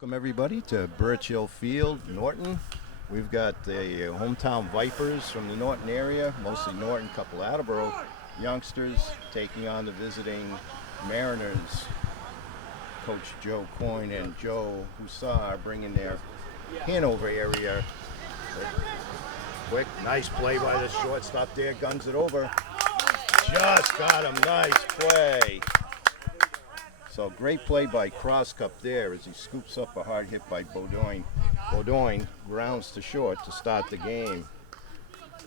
Welcome everybody to Birch Hill Field, Norton. We've got the hometown Vipers from the Norton area, mostly Norton, couple Attleboro youngsters taking on the visiting Mariners. Coach Joe Coyne and Joe Hussar bringing their Hanover area. Quick, nice play by the shortstop there, guns it over. Just got him, nice play. So great play by Crosscup there as he scoops up a hard hit by Bowdoin. Bowdoin grounds to short to start the game.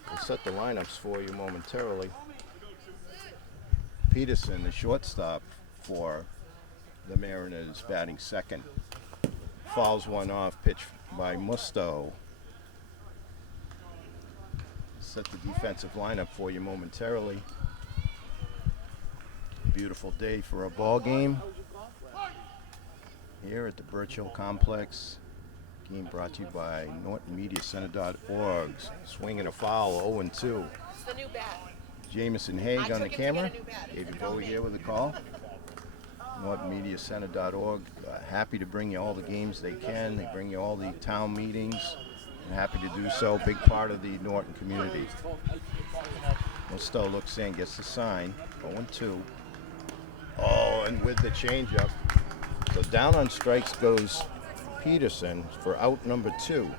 We'll set the lineups for you momentarily. Peterson, the shortstop for the Mariners, batting second. Fouls one off, pitch by Musto. Set the defensive lineup for you momentarily. Beautiful day for a ball game here at the Birch Hill Complex. Game brought to you by NortonMediaCenter.org. Swing and a foul, 0-2. It's the new bat. Jamison Haig on the camera. David Bowie here with a call. NortonMediaCenter.org. Happy to bring you all the games they can. They bring you all the town meetings. And happy to do so. Big part of the Norton community. Musto looks in, gets the sign. 0-2. Oh, and with the changeup. So down on strikes goes Peterson for out number 2.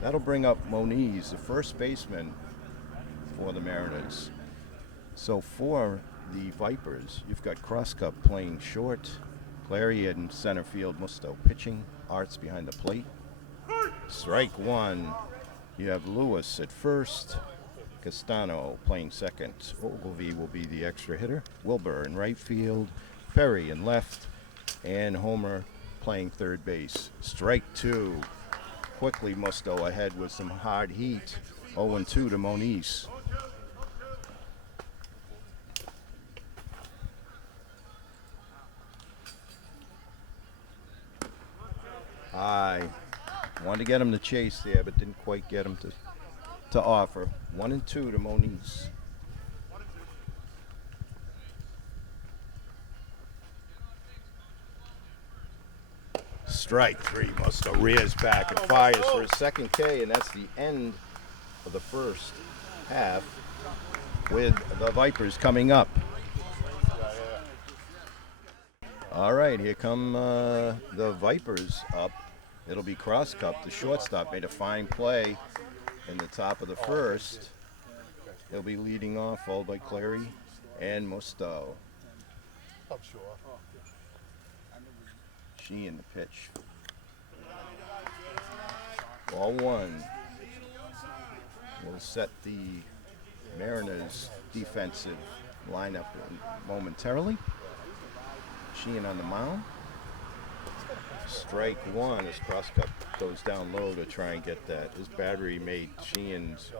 That'll bring up Moniz, the first baseman for the Mariners. So for the Vipers, you've got Crosscup playing short, Clary in center field, Musto pitching, Arts behind the plate. Strike one. You have Lewis at first, Castano playing second. Ogilvie will be the extra hitter. Wilbur in right field, Perry in left, and Homer playing third base. Strike two. Quickly Musto ahead with some hard heat. 0-2 to Moniz. I wanted to get him to chase there, but didn't quite get him to offer. 1-2 to Moniz. Strike three. Musto rears back and fires for his second K, and that's the end of the first half with the Vipers coming up. All right, here come the Vipers up. It'll be Crosscup, the shortstop, made a fine play in the top of the first. He'll be leading off, followed by Clary and Musto. I'm sure. She in the pitch. Ball one. We'll set the Mariners defensive lineup momentarily. Sheehan on the mound. Strike one as Crosscup goes down low to try and get that. His battery mate Sheehan's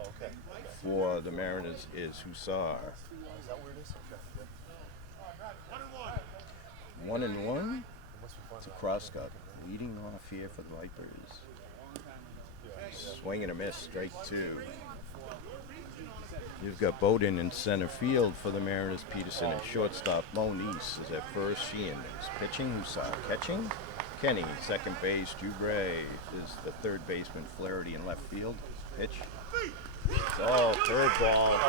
for the Mariners is Hussar. Is that where it is? Okay. 1-1 to Crosscup. Leading off here for the Vipers. Swing and a miss, strike two. You've got Bowden in center field for the Mariners. Peterson at shortstop. Moniz is at first. Sheehan is pitching. Hussar catching. Kenny, second base. Dubray is the third baseman. Flaherty in left field. Pitch. Oh, third ball.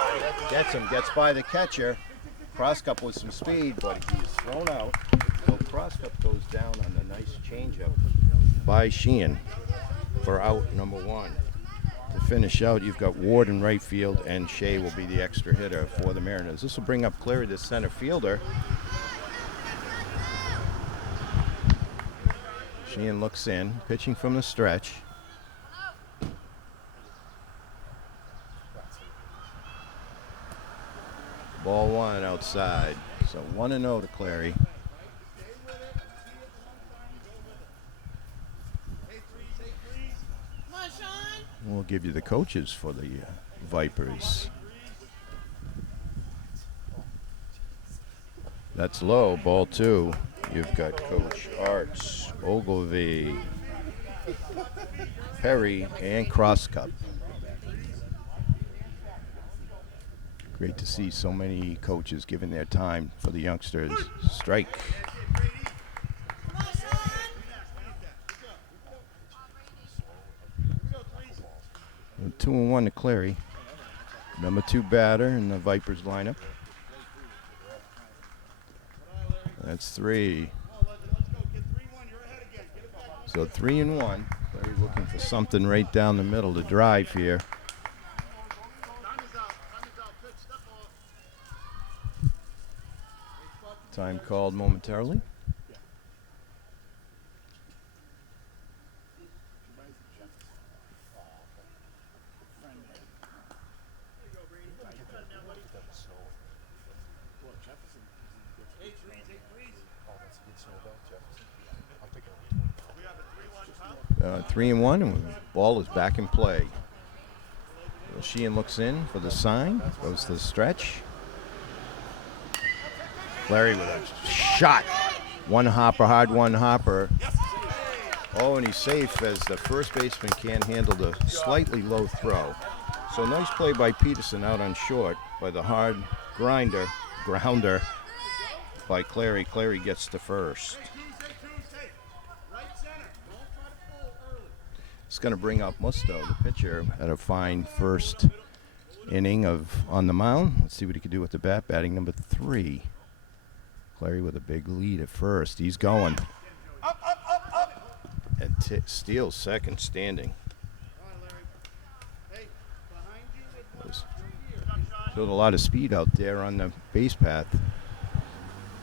Gets him. Gets by the catcher. Crosscup with some speed, but he is thrown out. So Crosscup goes down on the nice changeup by Sheehan for out number one. To finish out, you've got Ward in right field, and Shea will be the extra hitter for the Mariners. This will bring up Clary, the center fielder. Sheehan looks in, pitching from the stretch. Ball one outside. So 1-0 to Clary. We'll give you the coaches for the Vipers. That's low, ball two. You've got Coach Arts, Ogilvie, Perry, and Crosscup. Great to see so many coaches giving their time for the youngsters. Strike. 2-1 to Clary. Number 2 batter in the Vipers lineup. That's 3. So 3-1. Clary looking for something right down the middle to drive here. Time called momentarily. I'm thinking 3-1, and the ball is back in play. Sheehan looks in for the sign, goes to the stretch. Clary with a shot. One hopper, hard one hopper. Oh, and he's safe as the first baseman can't handle the slightly low throw. So nice play by Peterson out on short by the hard grounder by Clary. Clary gets to first. It's going to bring up Musto, the pitcher, at a fine first inning on the mound. Let's see what he can do with the bat. Batting number 3. Clary with a big lead at first. He's going. And steals second standing. Showed a lot of speed out there on the base path.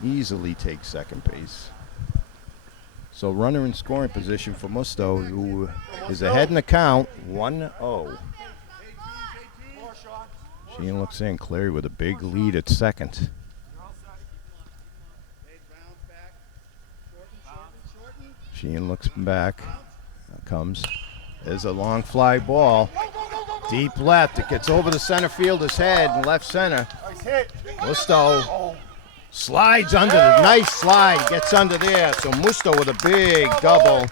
Easily takes second base. So runner in scoring position for Musto, who is ahead in the count, 1-0. Sheehan looks in. Clary with a big lead at second. Sheehan looks back. Comes. There's a long fly ball. Deep left. It gets over the center fielder's head and left center. Musto slides under. Nice slide. Gets under there. So Musto with a big double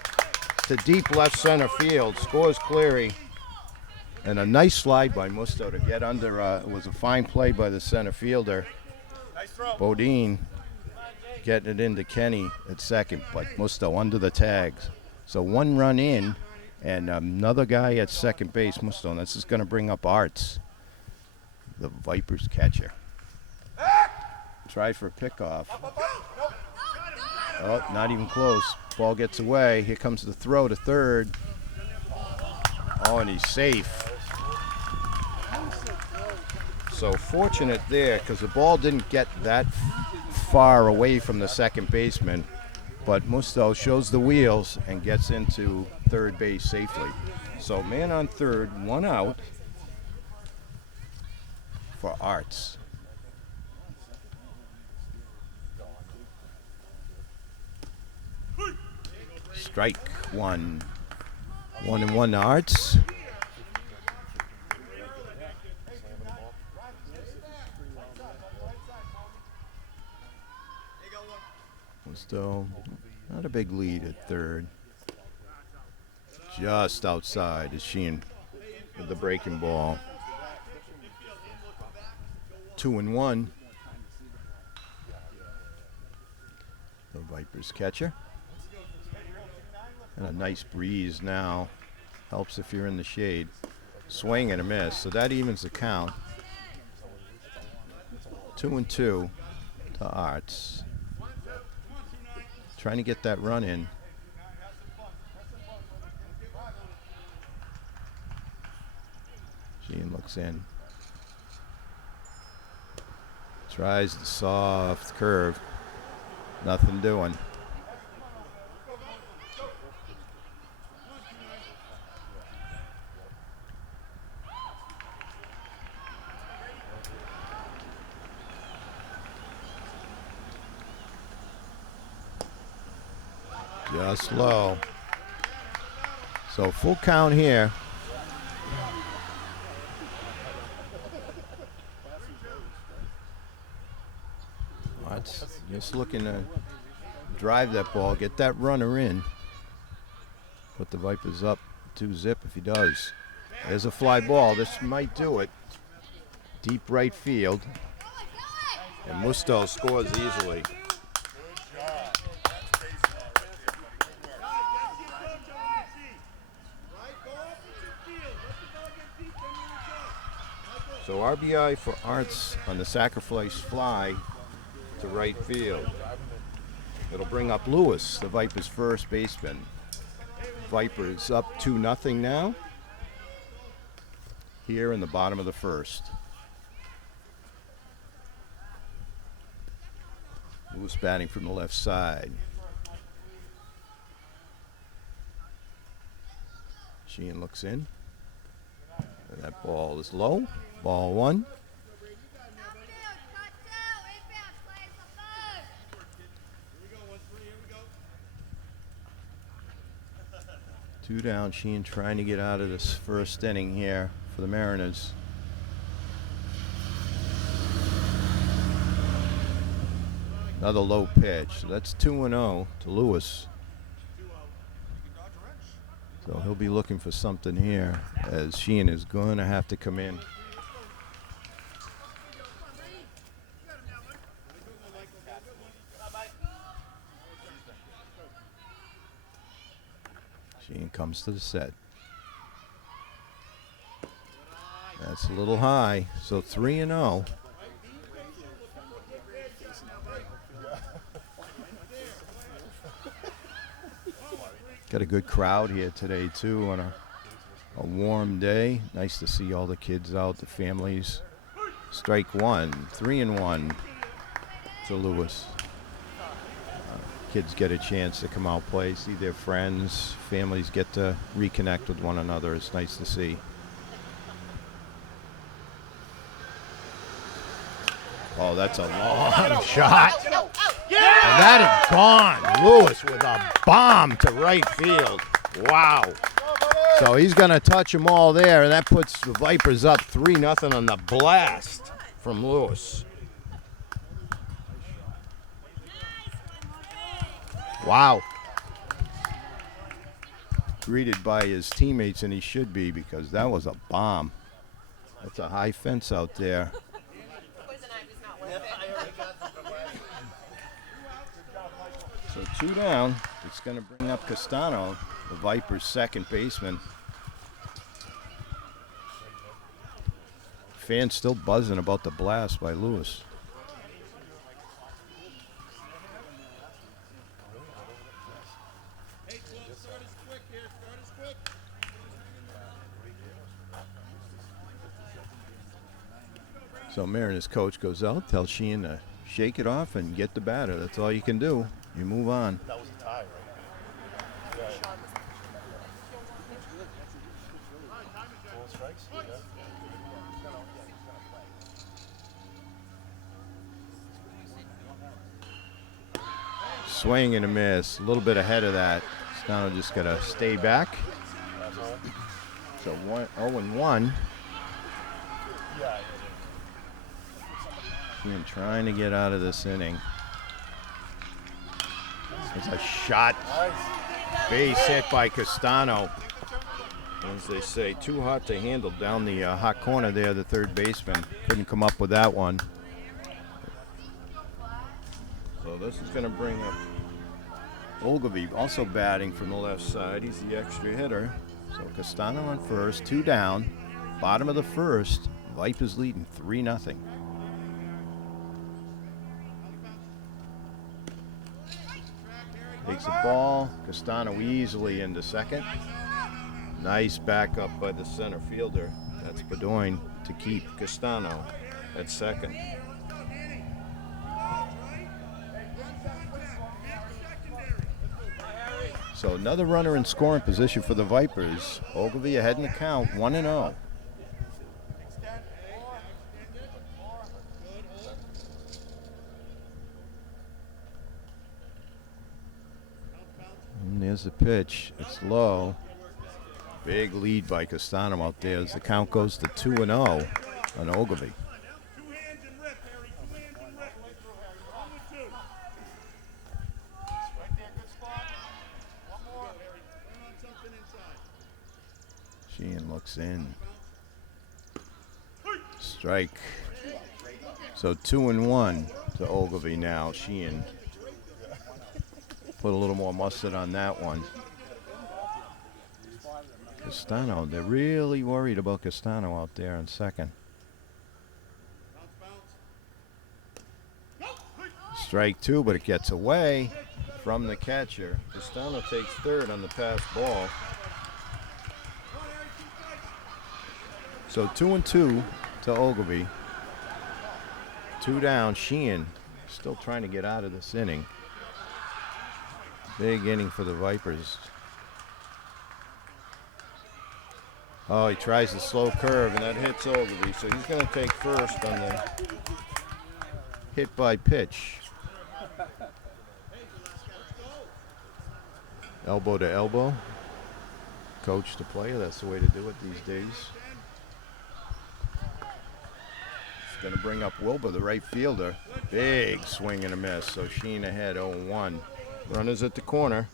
to deep left center field. Scores Clary. And a nice slide by Musto to get under. It was a fine play by the center fielder. Bodine getting it into Kenny at second, but Musto under the tags. So 1 run in, and another guy at second base, Musto. And this is going to bring up Arts, the Vipers catcher. Try for a pickoff. Oh, not even close. Ball gets away. Here comes the throw to third. Oh, and he's safe. So fortunate there, because the ball didn't get that far away from the second baseman, but Musto shows the wheels and gets into third base safely. So man on third, 1 out for Arts. Strike 1. 1-1 to Arts. Still not a big lead at third. Just outside is Sheehan with the breaking ball. 2-1. The Vipers catcher. And a nice breeze now. Helps if you're in the shade. Swing and a miss. So that evens the count. 2-2 to Arts. Trying to get that run in. Sheehan looks in. Tries the soft curve. Nothing doing. Just low. So full count here. That's just looking to drive that ball, get that runner in. Put the Vipers up 2-0 if he does. There's a fly ball. This might do it. Deep right field. And Musto scores easily. So RBI for Arts on the sacrifice fly to right field. It'll bring up Lewis, the Vipers' first baseman. Vipers up 2-0 now. Here in the bottom of the first. Lewis batting from the left side. Sheehan looks in. And that ball is low. Ball one. Two down. Sheehan trying to get out of this first inning here for the Mariners. Another low pitch. So that's 2-0 to Lewis. So he'll be looking for something here as Sheehan is going to have to come in. Sheehan comes to the set. That's a little high. So 3-0. Got a good crowd here today too on a warm day. Nice to see all the kids out, the families. Strike one, 3-1 to Lewis. Kids get a chance to come out, play, see their friends. Families get to reconnect with one another. It's nice to see. Oh, that's a long shot. And that is gone. Lewis with a bomb to right field. Wow. So he's going to touch them all there, and that puts the Vipers up 3-0 on the blast from Lewis. Wow. Greeted by his teammates, and he should be, because that was a bomb. That's a high fence out there. So two down. It's going to bring up Castano, the Vipers' second baseman. Fans still buzzing about the blast by Lewis. So Mariners coach goes out, tells Sheehan to shake it off and get the batter. That's all you can do. You move on. That was a tie, right? Yeah. 4 strikes? Yeah. Swing and a miss. A little bit ahead of that. Castano just got to stay back. So 0-1. Yeah. Sheehan trying to get out of this inning. It's a shot. Base hit by Castano. As they say, too hot to handle down the hot corner there, the third baseman. Couldn't come up with that one. So this is going to bring up Ogilvy, also batting from the left side. He's the extra hitter. So Castano on first, 2 down. Bottom of the first, Vipers leading 3-0. Takes the ball. Castano easily into second. Nice backup by the center fielder. That's Bedoin to keep Castano at second. So another runner in scoring position for the Vipers. Ogilvy ahead in the count, 1-0. And there's the pitch. It's low. Big lead by Castano out there as the count goes to 2-0 on Ogilvy. Sheehan looks in. Strike. So 2-1 to Ogilvy now. Sheehan put a little more mustard on that one. Castano, they're really worried about Castano out there in second. Strike two, but it gets away from the catcher. Castano takes third on the pass ball. So 2-2 to Ogilvy. 2 down. Sheehan still trying to get out of this inning. Big inning for the Vipers. Oh, he tries the slow curve, and that hits Ogilvy. So he's going to take first on the hit by pitch. Elbow to elbow. Coach to player, that's the way to do it these days. It's going to bring up Wilbur, the right fielder. Big swing and a miss. So Sheen ahead 0-1. Runners at the corner.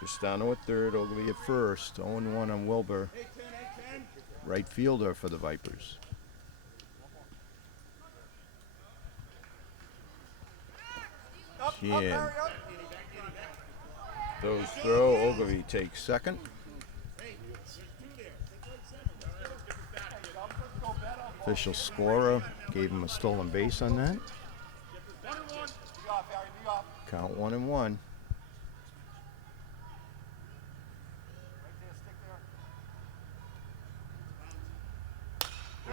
Castano at third, Ogilvy at first. 0-1 on Wilbur. Right fielder for the Vipers. Sheehan. Those throw. Ogilvy takes second. Official scorer gave him a stolen base on that. Count 1-1.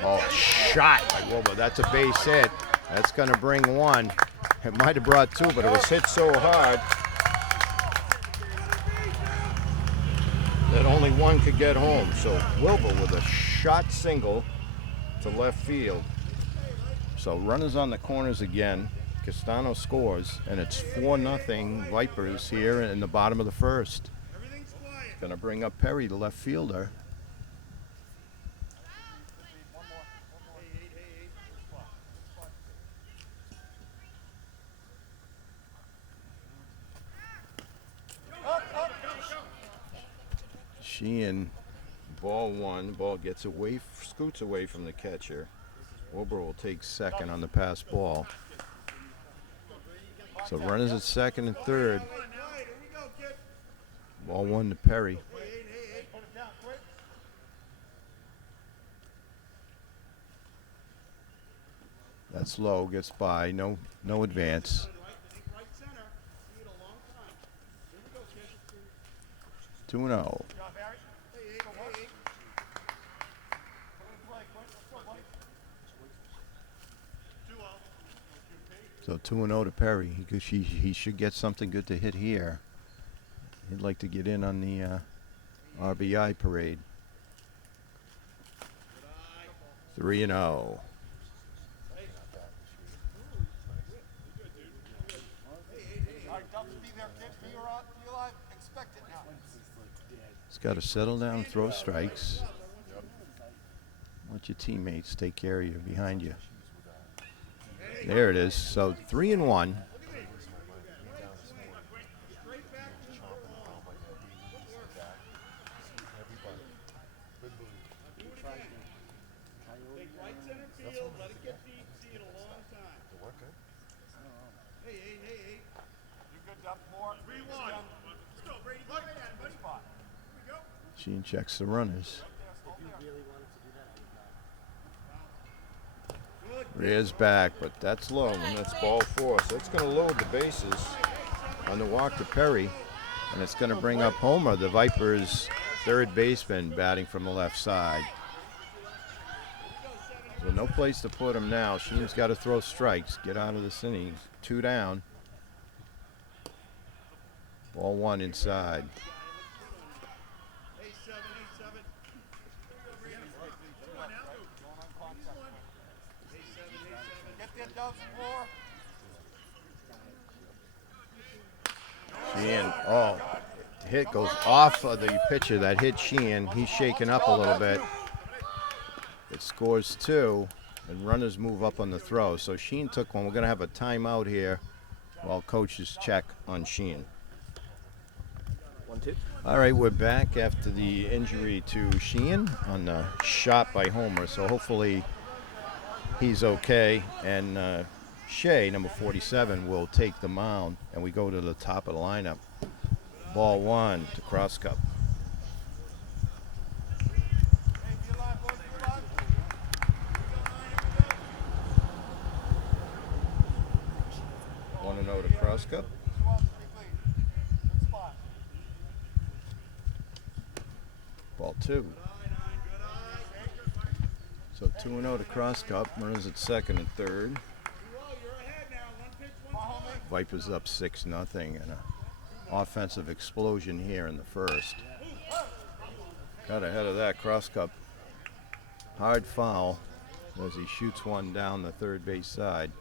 Oh, shot by Wilbur. That's a base hit. That's going to bring one. It might have brought two, but it was hit so hard that only one could get home. So Wilbur with a shot single to left field. So runners on the corners again. Castano scores, and it's 4-0 Vipers here in the bottom of the first. Going to bring up Perry, the left fielder. Sheehan, ball one. Ball gets away, scoots away from the catcher. Wilbur will take second on the pass ball. So runners at second and third. Ball one to Perry. That's low, gets by, no advance. 2-0. So 2-0 to Perry. He should get something good to hit here. He'd like to get in on the RBI parade. 3-0. He's got to settle down, throw strikes. Let your teammates take care of you behind you. There it is. So 3-1. Sheehan checks the runners. Rears back, but that's low, and that's ball four. So it's going to load the bases on the walk to Perry, and it's going to bring up Homer, the Vipers' third baseman, batting from the left side. So no place to put him now. Sheehan's got to throw strikes, get out of this inning. 2 down. Ball one inside. Sheehan, hit goes off of the pitcher that hit Sheehan. He's shaken up a little bit. It scores 2, and runners move up on the throw. So Sheehan took one. We're going to have a timeout here while coaches check on Sheehan. 1-2. All right, we're back after the injury to Sheehan on the shot by Homer. So hopefully he's okay. And Shea, number 47, will take the mound, and we go to the top of the lineup. Ball one to Cross Cup. cross cup. Ball 2. So 2-0 to cross cup. Runners at second and third. Vipers up 6-0 and an offensive explosion here in the first. Got ahead of that cross cup. Hard foul as he shoots one down the third base side.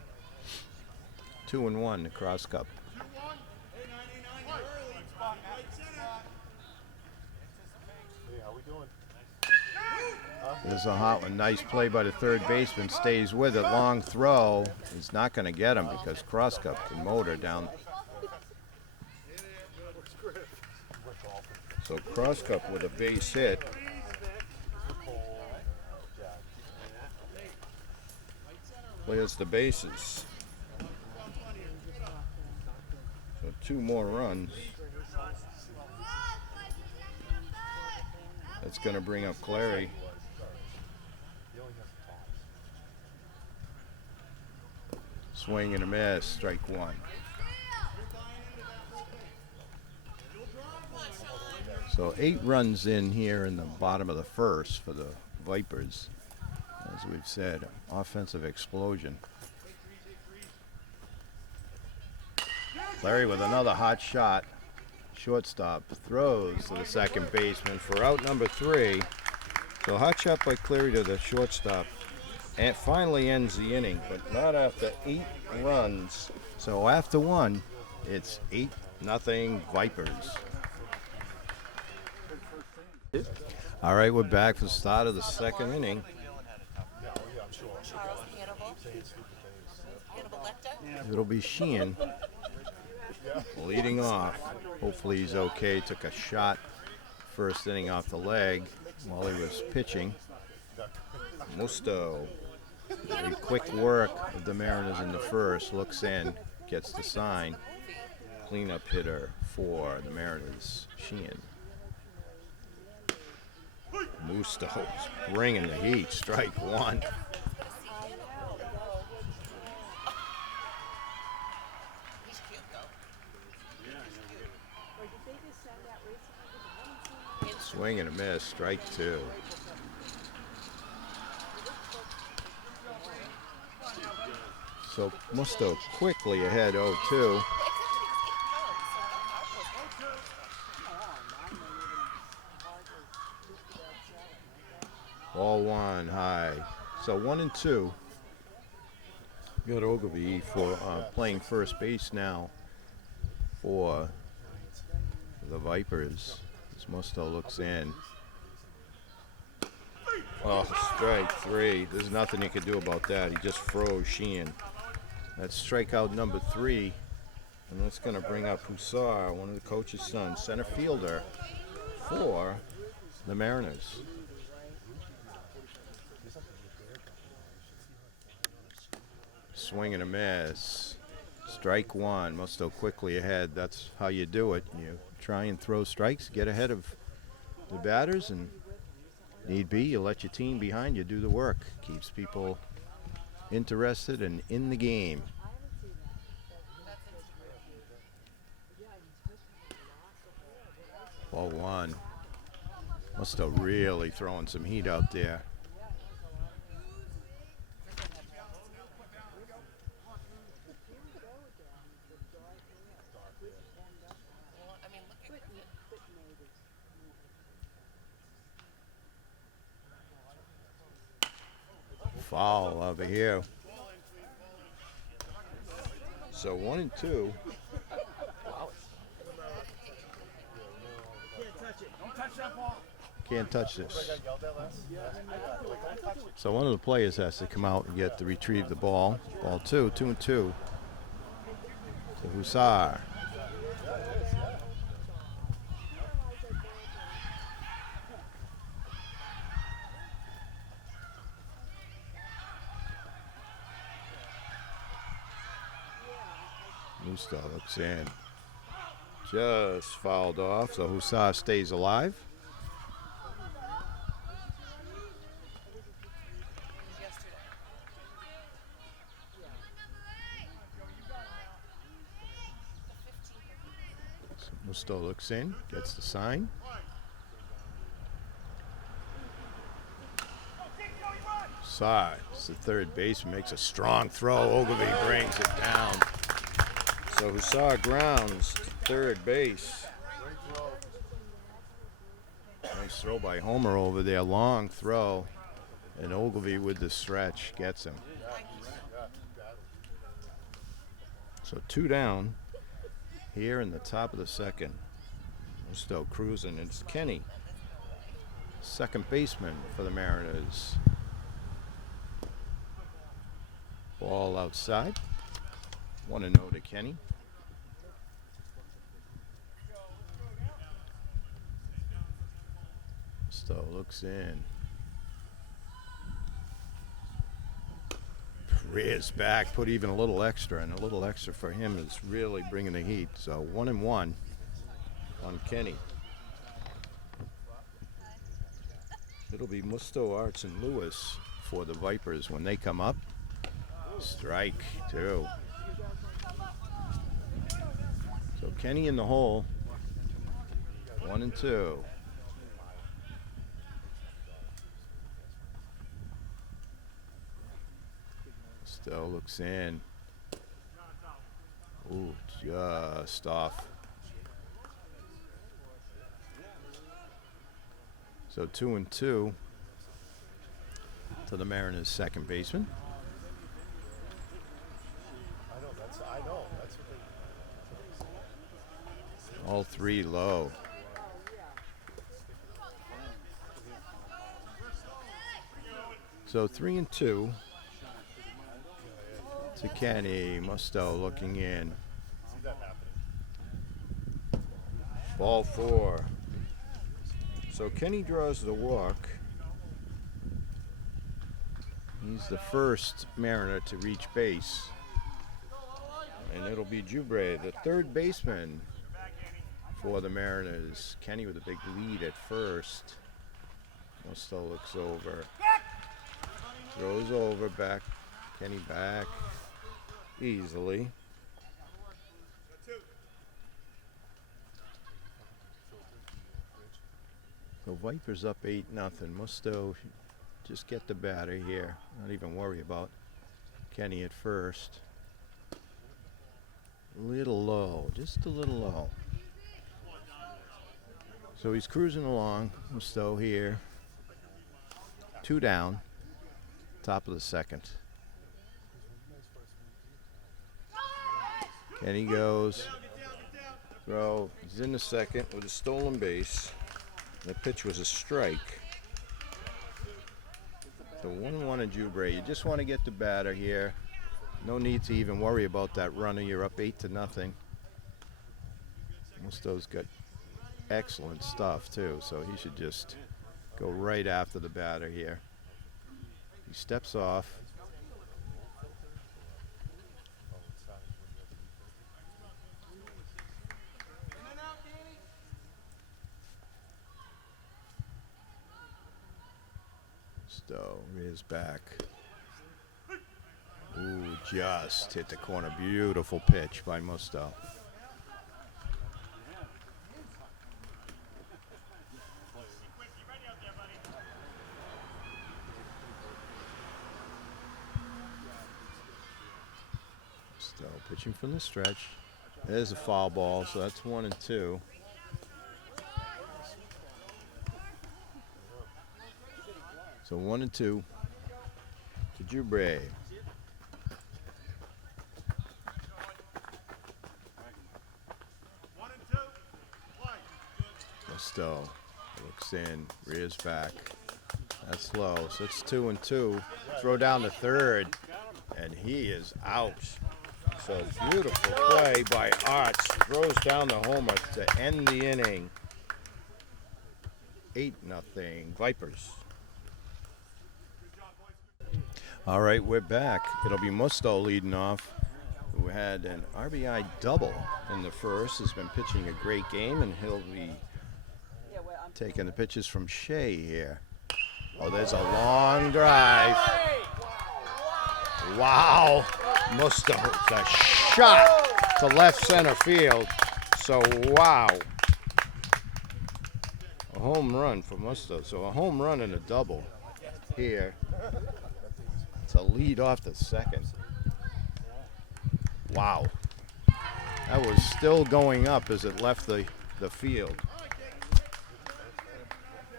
2-1 to cross cup. Hey, how we doing? This is a hot one. Nice play by the third baseman. Stays with it. Long throw. He's not going to get him because cross cup can motor down. So cross cup with a base hit. Clears the bases. So 2 more runs. That's going to bring up Clary. Swing and a miss, strike 1. So 8 runs in here in the bottom of the first for the Vipers. As we've said, offensive explosion. Clary with another hot shot. Shortstop throws to the second baseman for out number 3. So hot shot by Clary to the shortstop. And it finally ends the inning, but not after 8 runs. So after 1, it's 8-0 Vipers. All right, we're back for the start of the second inning. It'll be Sheehan leading off. Hopefully he's okay. Took a shot first inning off the leg while he was pitching. Musto. Very quick work of the Mariners in the first. Looks in, gets the sign. Cleanup hitter for the Mariners, Sheehan. Musto's bringing the heat. Strike 1. Swing and a miss. Strike 2. So Musto quickly ahead 0-2. Ball 1 high. So 1-2. Got Ogilvie for playing first base now for the Vipers. As Musto looks in. Oh, strike 3. There's nothing you can do about that. He just froze Sheehan. That's strikeout number 3. And that's going to bring up Hussar, one of the coach's sons, center fielder for the Mariners. Swing and a miss. Strike 1. Musto quickly ahead. That's how you do it. You try and throw strikes, get ahead of the batters, and need be, you let your team behind you do the work. Keeps people interested and in the game. Ball 1. Musto really throwing some heat out there. Foul over here. So 1-2. Can't touch this. So one of the players has to come out and get to retrieve the ball. Ball 2, 2-2. To Hussar. Musto looks in. Just fouled off, so Hussar stays alive. Musto looks in, gets the sign. It's the third baseman, makes a strong throw. Ogilvy brings it down. So Hussar grounds to third base. Nice throw by Homer over there, long throw. And Ogilvy with the stretch gets him. So 2 down here in the top of the second. We're still cruising. It's Kenny, second baseman for the Mariners. Ball outside. 1-0 to Kenny. Still looks in. Rears back, put even a little extra, and a little extra for him is really bringing the heat. So 1-1 on Kenny. It'll be Musto, Arts, and Lewis for the Vipers when they come up. Strike 2. So Kenny in the hole. 1-2. Still looks in. Ooh, just off. So 2-2 to the Mariners' second baseman. I know. That's what All 3 low. So 3-2 to Kenny. Musto looking in. see that happening. Ball 4. So Kenny draws the walk. He's the first Mariner to reach base. And it'll be Jubre, the third baseman for the Mariners. Kenny with a big lead at first. Musto looks over. Throws over, back. Kenny back easily. So Vipers up 8-0. Musto just get the batter here. Not even worry about Kenny at first. A little low, just a little low. So he's cruising along. Musto here. 2 down. Top of the second. Kenny goes. Throw. He's in the second with a stolen base. The pitch was a strike. So 1-1 in Jubre. You just want to get the batter here. No need to even worry about that runner. You're up 8-0. Musto's got excellent stuff too, so he should just go right after the batter here. He steps off. Stowe rears back. Ooh, just hit the corner. Beautiful pitch by Musto. Stowe pitching from the stretch. There's a foul ball, so that's 1-2. So 1-2 to Jubre. Musto looks in, rears back. That's low, so it's 2-2. Throw down the third, and he is out. So beautiful play by Arts. Throws down the homer to end the inning. 8-0 Vipers. All right, we're back. It'll be Musto leading off, who had an RBI double in the first. Has been pitching a great game, and he'll be taking the pitches from Shea here. Oh, there's a long drive. Wow. Musto, it's a shot to left center field. So, wow. A home run for Musto. So a home run and a double here to lead off the second. Wow. That was still going up as it left the field.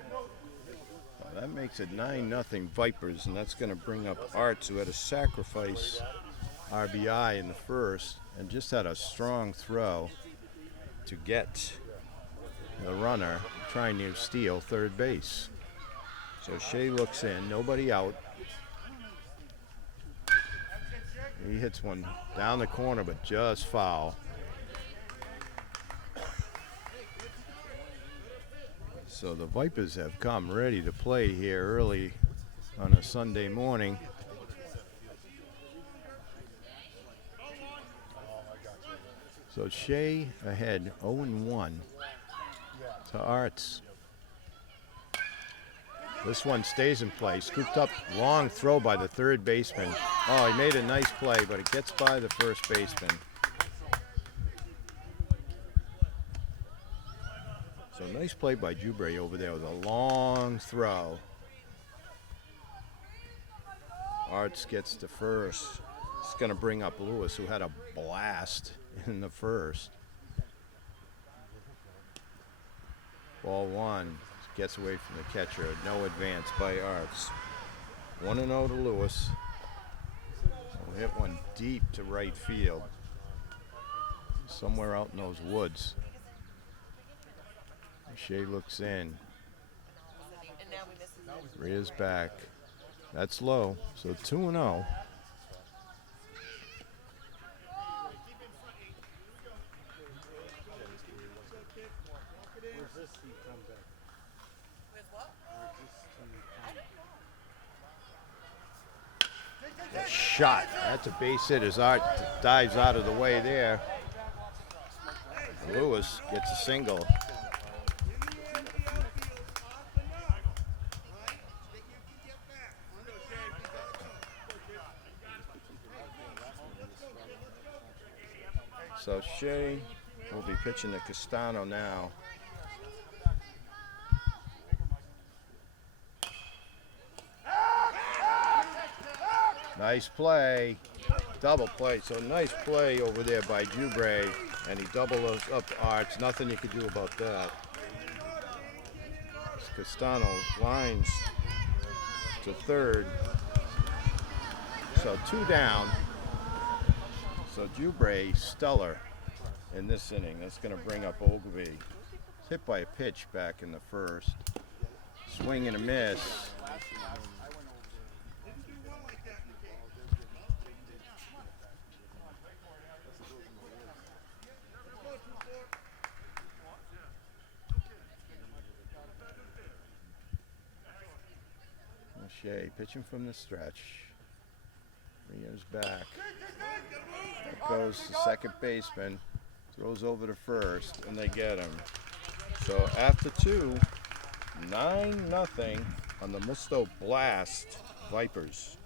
Well, that makes it 9-0 Vipers, and that's going to bring up Arts, who had a sacrifice RBI in the first and just had a strong throw to get the runner trying to steal third base. So Shea looks in, nobody out. He hits one down the corner, but just foul. So the Vipers have come ready to play here early on a Sunday morning. So Shea ahead 0-1 to Arts. This one stays in play. Scooped up, long throw by the third baseman. Oh, he made a nice play, but it gets by the first baseman. So nice play by Jubre over there with a long throw. Arts gets to first. It's going to bring up Lewis, who had a blast in the first. Ball one. Gets away from the catcher. No advance by Arts. 1-0 to Lewis. He'll hit one deep to right field. Somewhere out in those woods. Shea looks in. Rears back. That's low. So 2-0. Shot. That's a base hit as Art dives out of the way there. Lewis gets a single. So Shea will be pitching to Castano now. Nice play, double play. So nice play over there by Jubre, and he doubles up Arts. Nothing you could do about that. Castano lines to third. So 2 down. So Jubre stellar in this inning. That's going to bring up Ogilvy. Hit by a pitch back in the first. Swing and a miss. Shea pitching from the stretch. Rears back. There goes the second baseman. Throws over to first, and they get him. So after 2, 9-0 on the Musto Blast Vipers.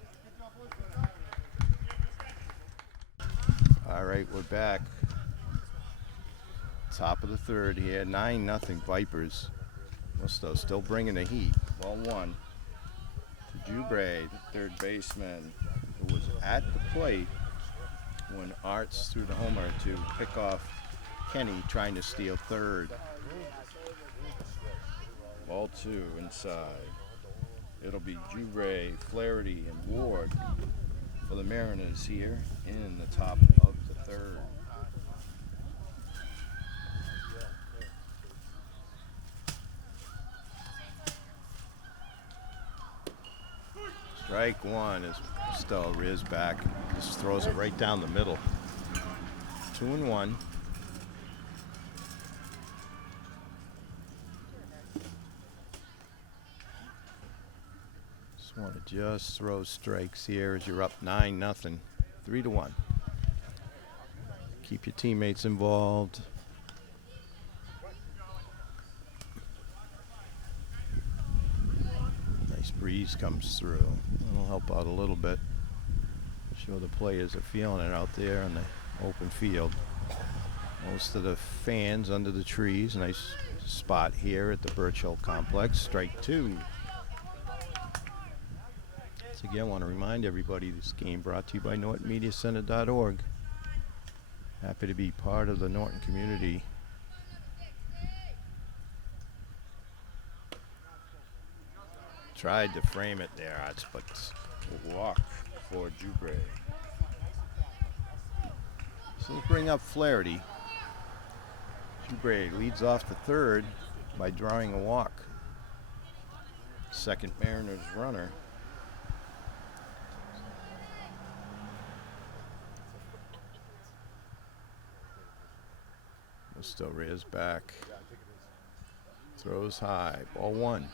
All right, we're back. Top of the third here, 9-0 Vipers. Musto still bringing the heat. Ball one. Jubre, the third baseman, who was at the plate when Arts threw the homer to pick off Kenny trying to steal third. Ball 2 inside. It'll be Jubre, Flaherty, and Ward for the Mariners here in the top of the third. Strike one as Stowe rears back. Just throws it right down the middle. 2-1. Just want to just throw strikes here as you're up 9-0. 3-1. Keep your teammates involved. Nice breeze comes through. That'll help out a little bit. Show the players are feeling it out there in the open field. Most of the fans under the trees. Nice spot here at the Birch Hill Complex. Strike two. Once again, I want to remind everybody this game brought to you by NortonMediaCenter.org. Happy to be part of the Norton community. Tried to frame it there, Arts, but walk for Jubre. So let's bring up Flaherty. Jubre leads off the third by drawing a walk. Second Mariners runner. Musto rears back. Throws high. Ball one.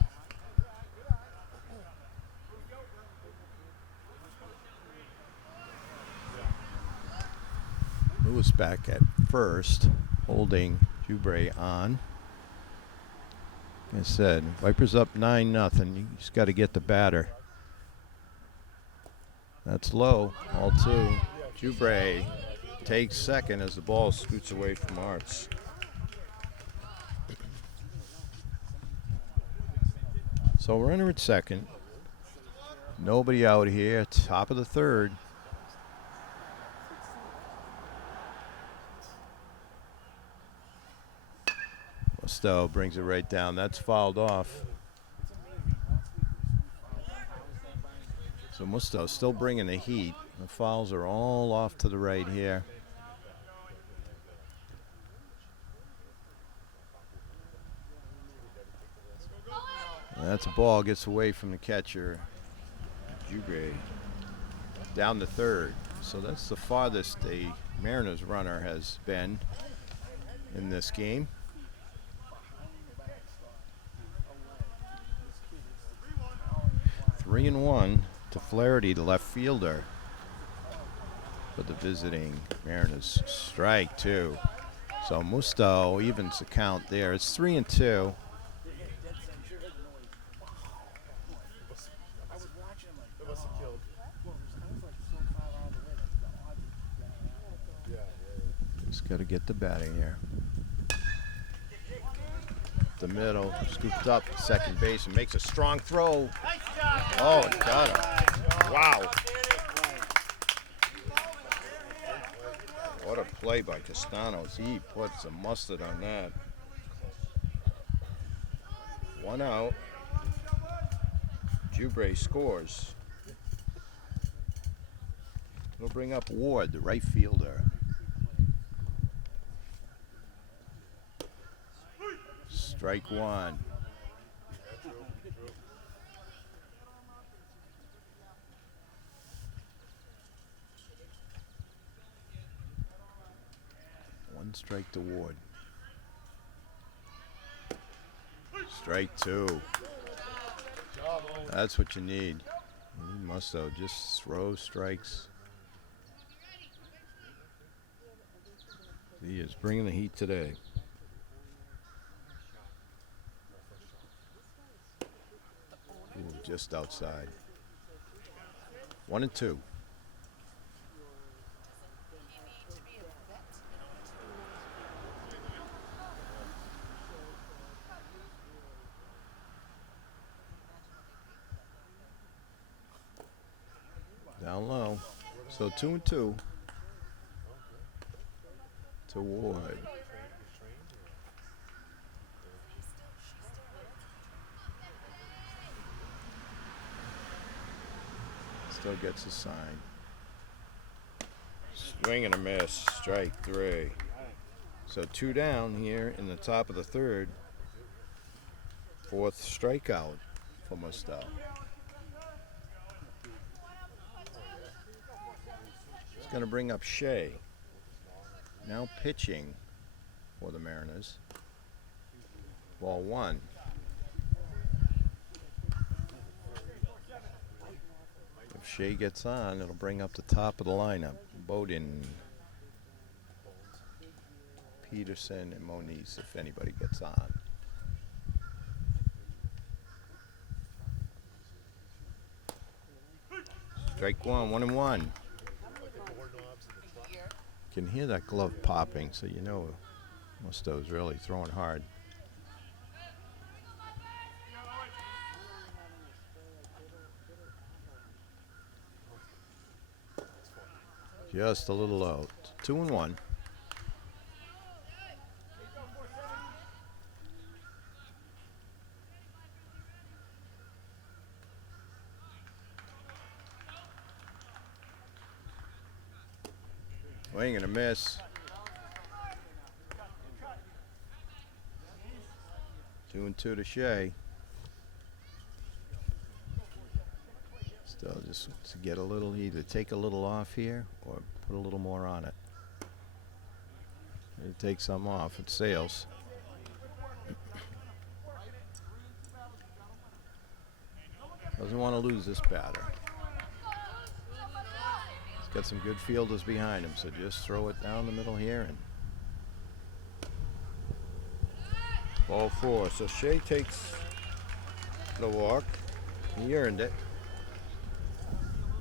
Lewis back at first, holding Jubre on. Like I said, Vipers up 9-0. You just got to get the batter. That's low. All two. Jubre takes second as the ball scoots away from Arts. So runner at second. Nobody out here. Top of the third. Musto brings it right down. That's fouled off. So Musto still bringing the heat. The fouls are all off to the right here. And that's a ball, gets away from the catcher. Jubre down to third. So that's the farthest a Mariners runner has been in this game. 3-1 to Flaherty, the left fielder, for the visiting Mariners. Strike two. So Musto evens the count there. It's 3-2. Just got to get the batting here. The middle, scooped up second base and makes a strong throw. Oh, it got him. Wow. What a play by Castanos. He put some mustard on that. One out. Jubre scores. It'll bring up Ward, the right fielder. Strike one. One strike to Ward. Strike two. That's what you need. You must though just throw strikes. He is bringing the heat today. Ooh, just outside. 1-2. Down low. So 2-2 to Ward. Still gets a sign. Swing and a miss. Strike three. So two down here in the top of the third. Fourth strikeout for Musto. It's going to bring up Shea. Now pitching for the Mariners. Ball one. If Shea gets on, it'll bring up the top of the lineup. Bowden, Peterson, and Moniz if anybody gets on. Strike one, 1-1. can hear that glove popping, so you know Musto's really throwing hard. Just a little low. 2-1. Swing and a miss. 2-2 to Shea. Still just to get a little, either take a little off here or put a little more on it. Maybe take some off, it sails. Doesn't want to lose this batter. He's got some good fielders behind him, so just throw it down the middle here and ball 4. So Shea takes the walk. He earned it.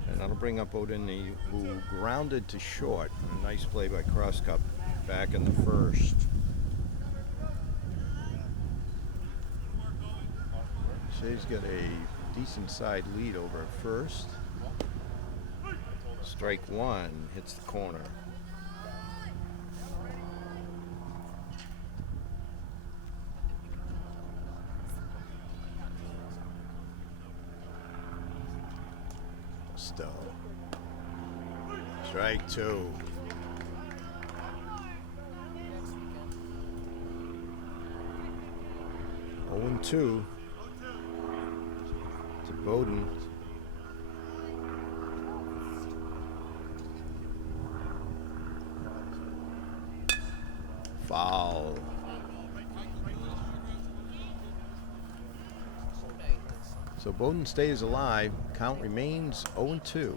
And that'll bring up Odin, who grounded to short. A nice play by Crosscup back in the first. Shea's got a decent side lead over at first. Strike 1 hits the corner. Musto. Strike 2. Oh, 2 to Bowden. Foul. So Bowden stays alive. Count remains 0-2.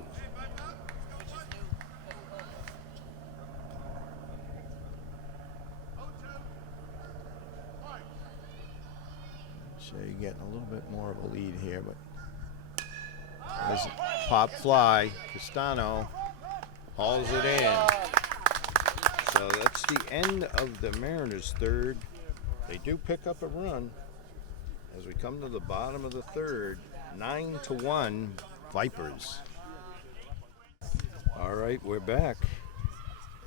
Shea getting a little bit more of a lead here, but there's a pop fly. Castano hauls it in. So that's the end of the Mariners' third. They do pick up a run as we come to the bottom of the third. 9-1 Vipers. All right, we're back.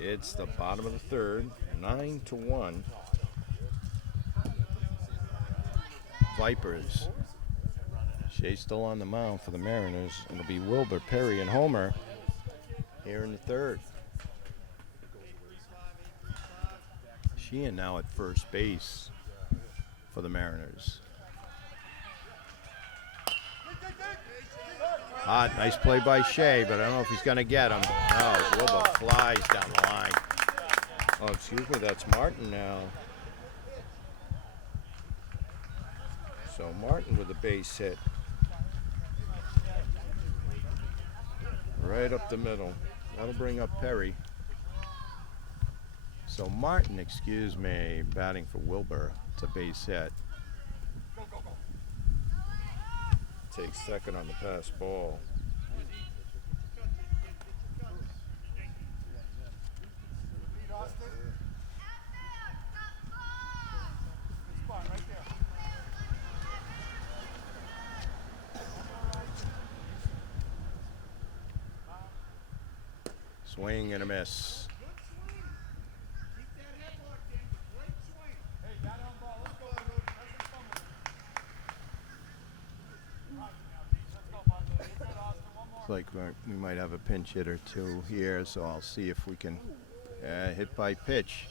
It's the bottom of the third. 9-1 Vipers. Shea's still on the mound for the Mariners. It'll be Wilbur, Perry, and Homer here in the third. Sheehan now at first base for the Mariners. Hot, nice play by Shea, but I don't know if he's going to get him. No, Wilbur flies down the line. Oh, excuse me, that's Martin now. So Martin with a base hit. Right up the middle. That'll bring up Perry. So Martin, excuse me, batting for Wilbur. It's a base hit. Takes second on the pass ball. Swing and a miss. Looks like we might have a pinch hit or two here, so I'll see if we can hit by pitch.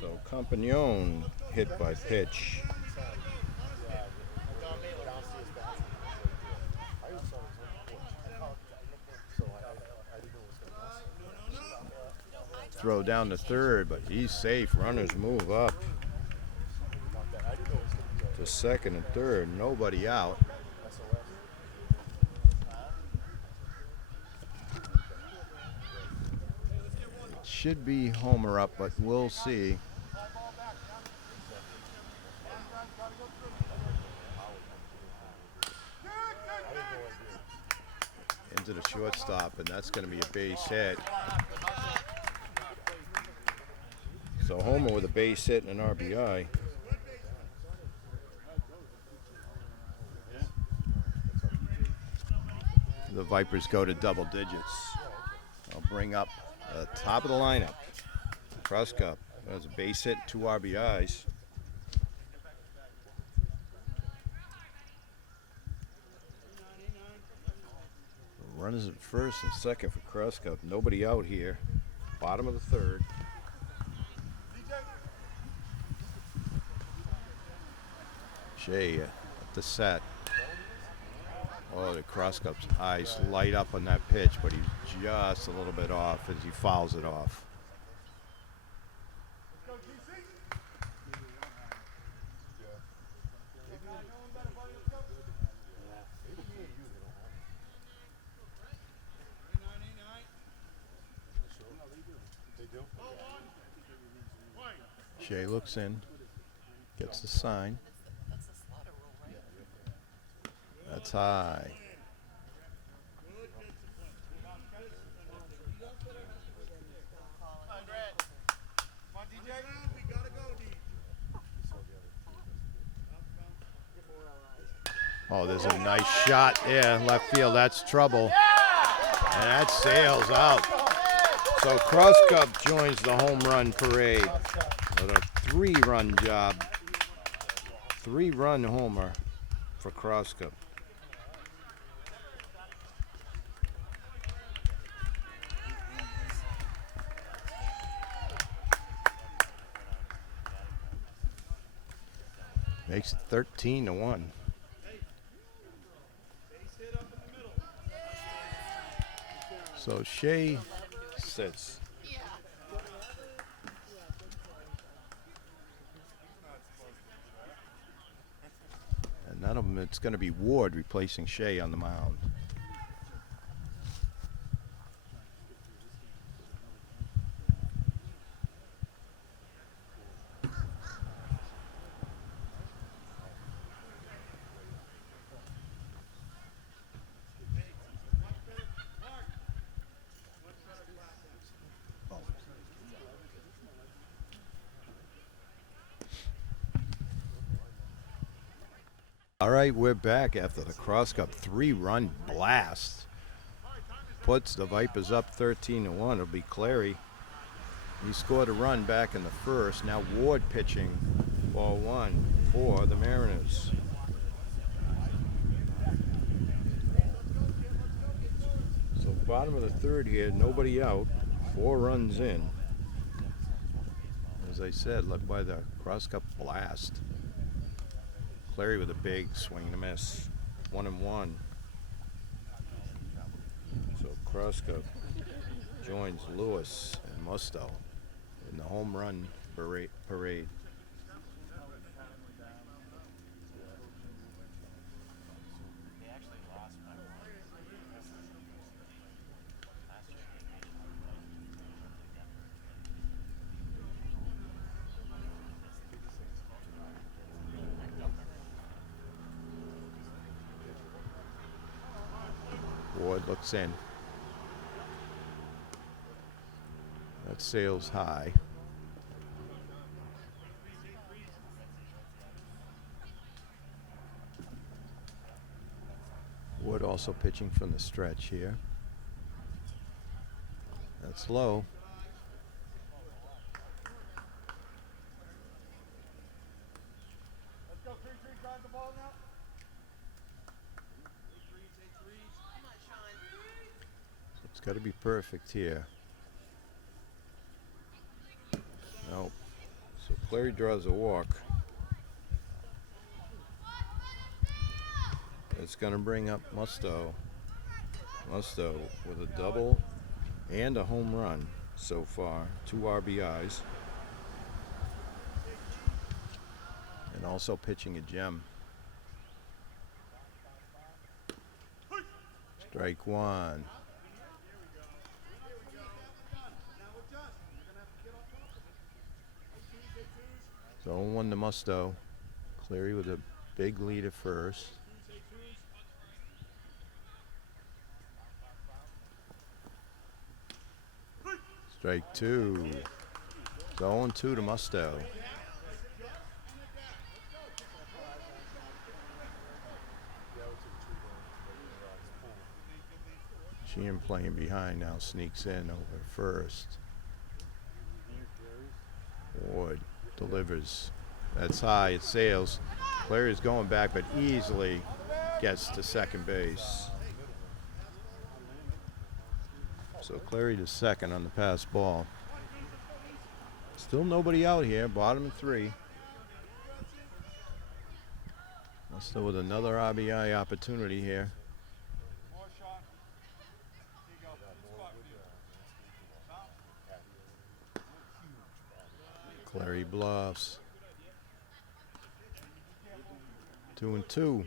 So Compagnon hit by pitch. Throw down to third, but he's safe. Runners move up to second and third. Nobody out. It should be Homer up, but we'll see. to the shortstop, and that's going to be a base hit. So Homer with a base hit and an RBI. The Vipers go to double digits. I'll bring up the top of the lineup. Cross Cup. There's a base hit, 2 RBIs. Runners at first and second for Cross Cup. Nobody out here. Bottom of the third. Shea at the set. Oh, the Cross Cup's eyes light up on that pitch, but he's just a little bit off as he fouls it off. Shea looks in, gets the sign. That's high. Oh, there's a nice shot there, left field. That's trouble. And that sails out. So Cross Cup joins the home run parade with a 3-run job. 3-run homer for Cross Cup. Makes it 13-1. So Shea sits. And it's going to be Ward replacing Shea on the mound. All right, we're back after the Cross Cup 3-run blast. Puts the Vipers up 13-1. It'll be Clary. He scored a run back in the first. Now Ward pitching ball 1 for the Mariners. So bottom of the third here, nobody out. 4 runs in. As I said, led by the Cross Cup blast. Clary with a big swing and a miss. 1-1. So Cross Cup joins Lewis and Musto in the home run parade. Ward looks in. That sails high. Ward also pitching from the stretch here. That's low. It's got to be perfect here. Nope. So Clary draws a walk. It's going to bring up Musto. Musto with a double and a home run so far. 2 RBIs. And also pitching a gem. Strike 1. So 0-1 to Musto. Clary with a big lead at first. Strike two. It's 0-2 to Musto. Sheehan playing behind now, sneaks in over first. Ward delivers. That's high, it sails. Clary's going back, but easily gets to second base. So Clary to second on the pass ball. Still nobody out here, bottom 3. Musto with another RBI opportunity here. Clary bluffs. 2-2.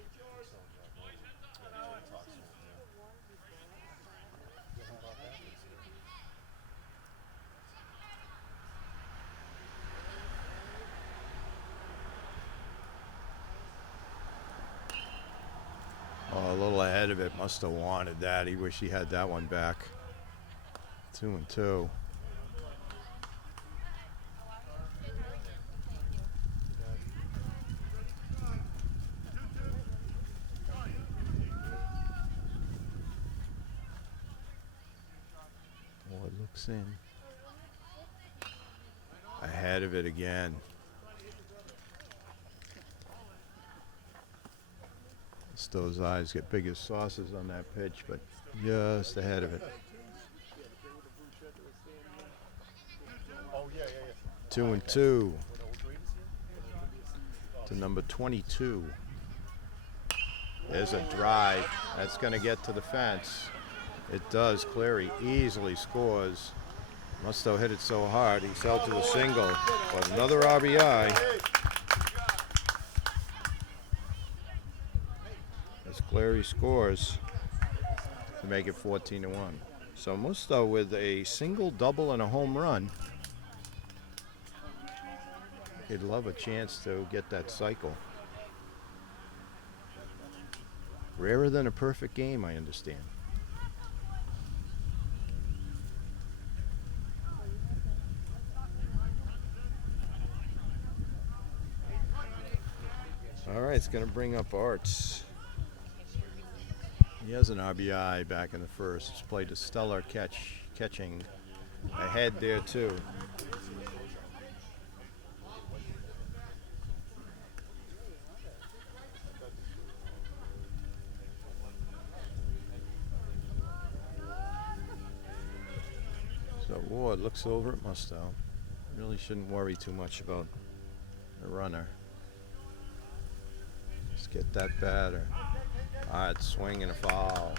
Oh, a little ahead of it. Must have wanted that. He wished he had that one back. 2-2. Ward looks in. Ahead of it again. Those eyes get big as saucers on that pitch, but just ahead of it. Oh, yeah. 2-2 to number 22. There's a drive. That's going to get to the fence. It does. Clary easily scores. Musto hit it so hard, he fell to a single. But another RBI. As Clary scores to make it 14-1. So Musto with a single, double, and a home run. He'd love a chance to get that cycle. Rarer than a perfect game, I understand. All right, it's going to bring up Arts. He has an RBI back in the first. He's played a stellar catching ahead there too. So Ward looks over at Musto. Really shouldn't worry too much about the runner. Let's get that batter. All right, swing and a foul.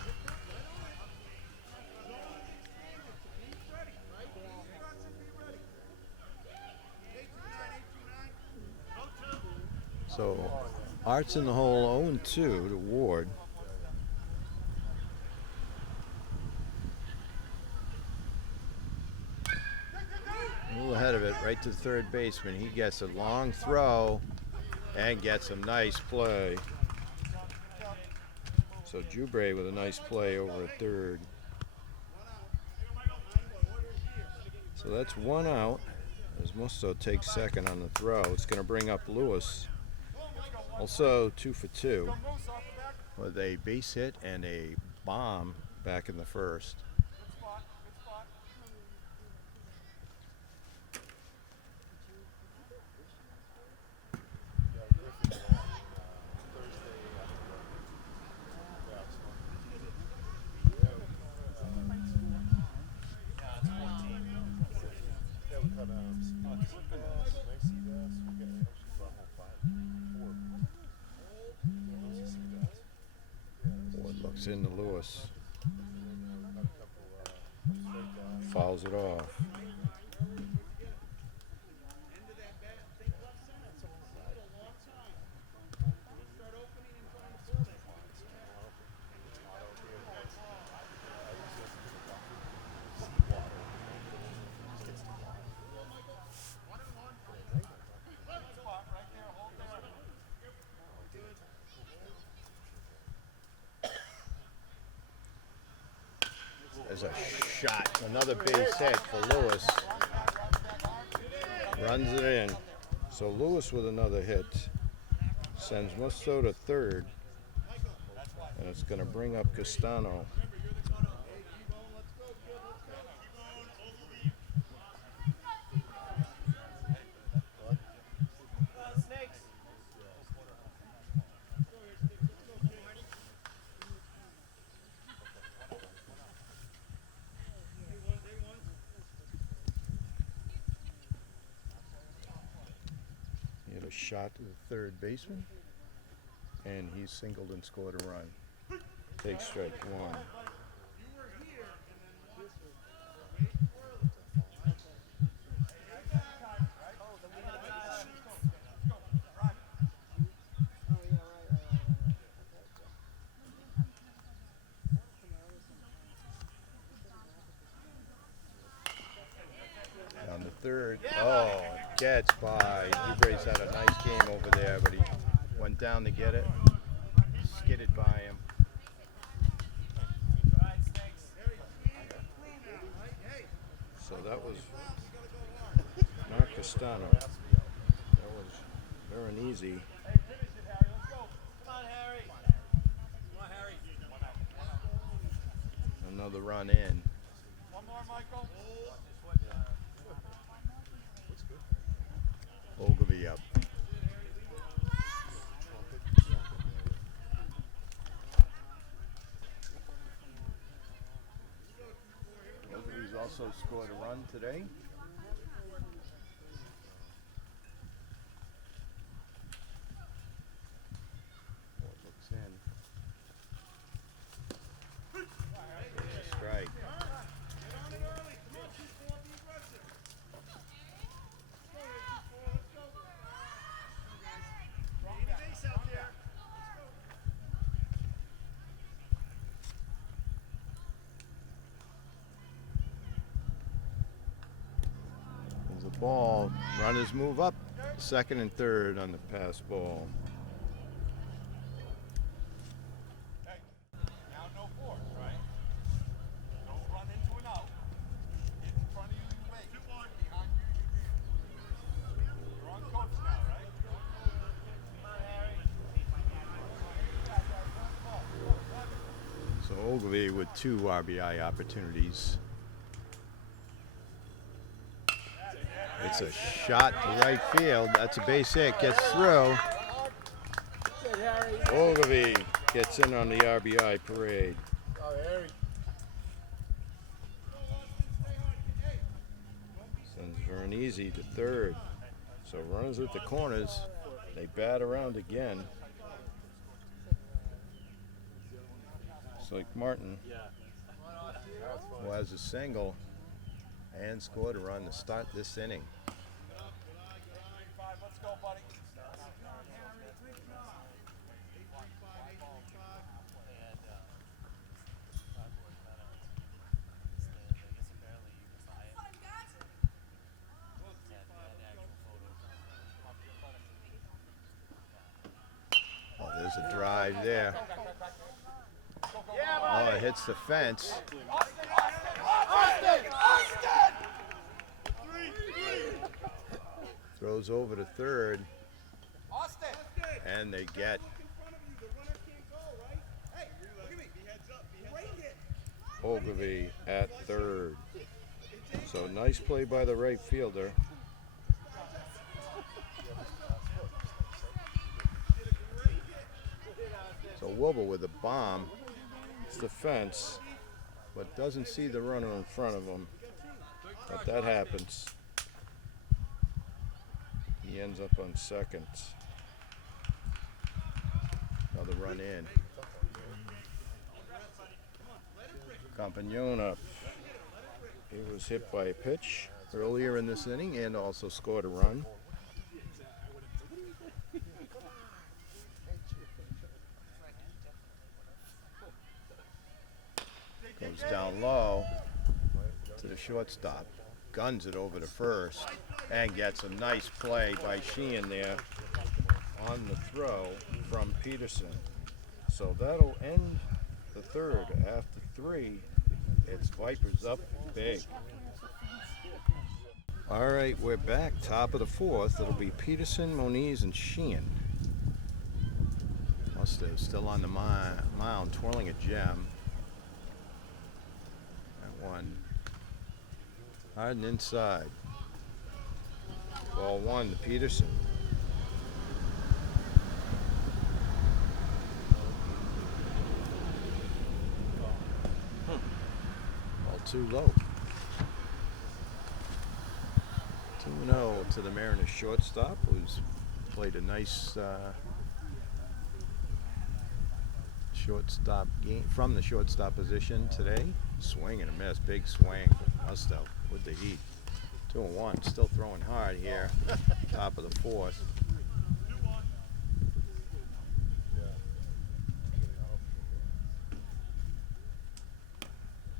So Art's in the hole 0-2 to Ward. A little ahead of it, right to the third baseman. He gets a long throw and gets a nice play. So Jubre with a nice play over at third. So that's one out as Musto takes second on the throw. It's going to bring up Lewis. Also 2 for 2 with a base hit and a bomb back in the first. Ward looks into Lewis. Fouls it off. There's a shot. Another base hit for Lewis. Runs it in. So Lewis with another hit sends Musto to third. And it's going to bring up Castano. He had a shot to the third baseman, and he singled and scored a run. Take strike one. On the third, gets by. Dubray's had a nice game over there, but he went down to get it, skidded by him. So that was Mark Castano. That was very easy. Another run in. One more, Michael. Ogilvy up. Ogilvy's also scored a run today. Looks in. There's a strike. There's a ball. Runners move up. Second and third on the pass ball. Hey, now no force, right? Don't run into an out. Get in front of you, you wait. Behind you, you You're on coach now, right? Come on, Harry. So Ogilvy with 2 RBI opportunities. It's a shot to right field. That's a base hit. Gets through. Ogilvy gets in on the RBI parade. Sends Veronese to third. So runners at the corners. They bat around again. It's like Martin, who has a single and scored a run to start this inning. Let's go, buddy. Oh, there's a drive there. Oh, it hits the fence. Throws over to third. And they get Ogilvy at third. So nice play by the right fielder. So Wobble with a bomb. It's the fence, but doesn't see the runner in front of him. But that happens. He ends up on second. Another run in. Campagnone, he was hit by a pitch earlier in this inning and also scored a run. Goes down low to the shortstop. Guns it over to first and gets a nice play by Sheehan there on the throw from Peterson. So that'll end the third after 3. It's Vipers up big. All right, we're back. Top of the fourth. It'll be Peterson, Moniz, and Sheehan. Musto still on the mound, twirling a gem. That one. Hard and inside. Ball one to Peterson. Ball too low. 2-0 to the Mariners shortstop, who's played a nice shortstop game from the shortstop position today. Swing and a miss, big swing. Musto with the heat. 2-1, still throwing hard here. Top of the fourth.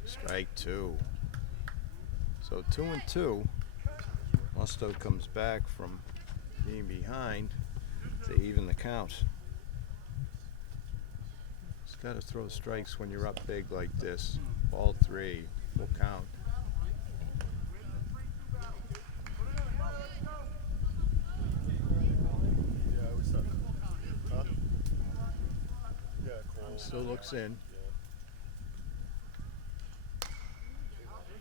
Strike two. So 2-2. Musto comes back from being behind to even the count. Just got to throw strikes when you're up big like this. Ball three, full count. Still looks in.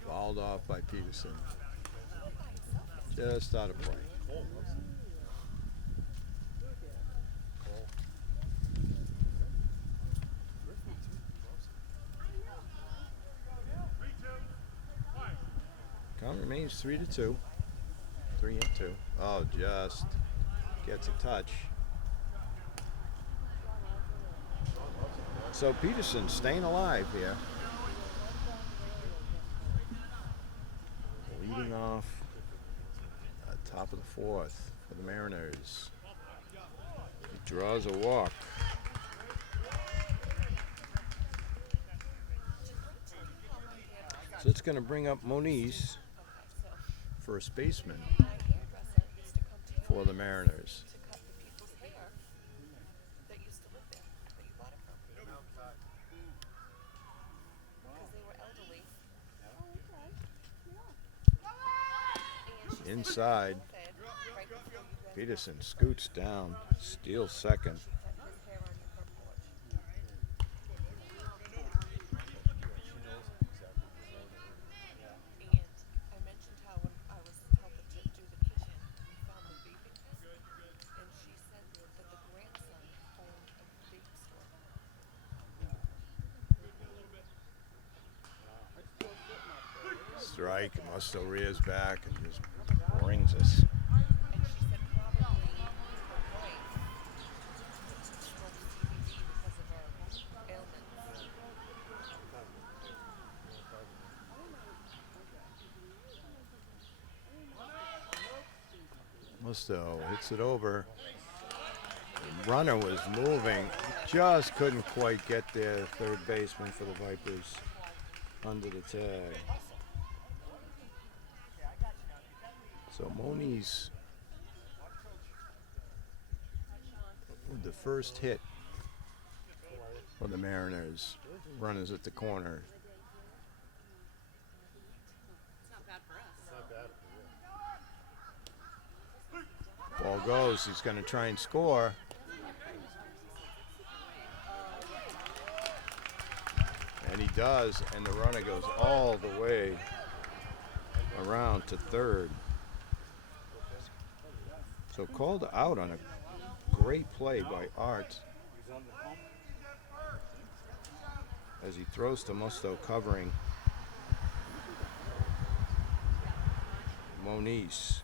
Fouled off by Peterson. Just out of play. Count remains 3-2. 3-2. Oh, just gets a touch. So Peterson staying alive here. Leading off at top of the fourth for the Mariners. He draws a walk. So it's going to bring up Moniz, first baseman for the Mariners. Inside, Peterson scoots down, steals second. Strike, Musto rears back and just brings us. Musto hits it over. The runner was moving, just couldn't quite get there. Third baseman for the Vipers under the tag. So Moniz with the first hit for the Mariners. Runners at the corner. Ball goes. He's going to try and score. And he does, and the runner goes all the way around to third. So called out on a great play by Art as he throws to Musto covering. Moniz